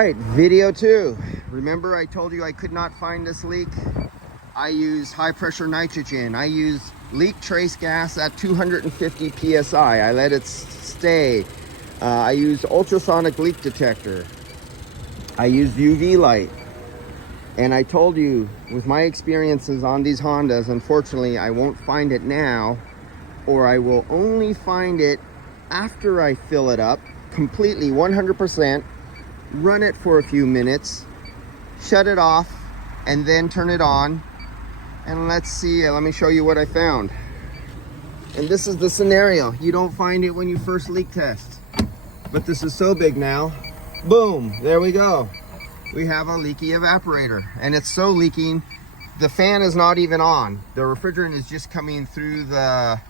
All right, video 2. Remember I told you I could not find this leak? I use high pressure nitrogen. I use leak trace gas at 250 psi. I let it stay. I use ultrasonic leak detector. I use UV light. And I told you, with my experiences on these Hondas, unfortunately I won't find it now, or I will only find it after I fill it up completely 100%, run it for a few minutes, shut it off, and then turn it on. And let's see, let me show you what I found. And this is the scenario. You don't find it when you first leak test. But this is so big now. Boom, there we go. We have a leaky evaporator. And it's so leaking, the fan is not even on. The refrigerant is just coming through the,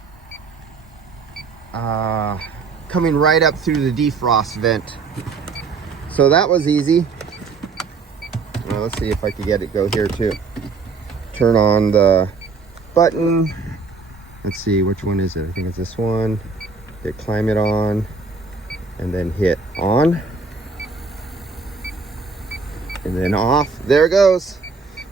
coming right up through the defrost vent. So that was easy. Well, let's see if I can get it go here too. Turn on the button. Let's see, which one is it? I think it's this one. Hit climate on, and then hit on, and then off. There it goes.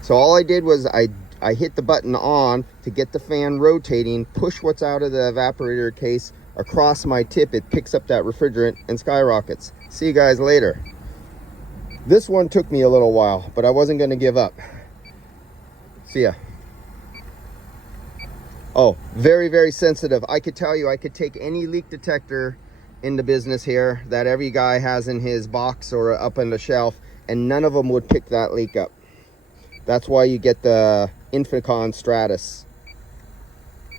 So all I did was I hit the button on to get the fan rotating, push what's out of the evaporator case across my tip. It picks up that refrigerant and skyrockets. See you guys later. This one took me a little while, but I wasn't going to give up. See ya. Oh, very, very sensitive. I could tell you, I could take any leak detector in the business here that every guy has in his box or up on the shelf, and none of them would pick that leak up. That's why you get the Inficon Stratus.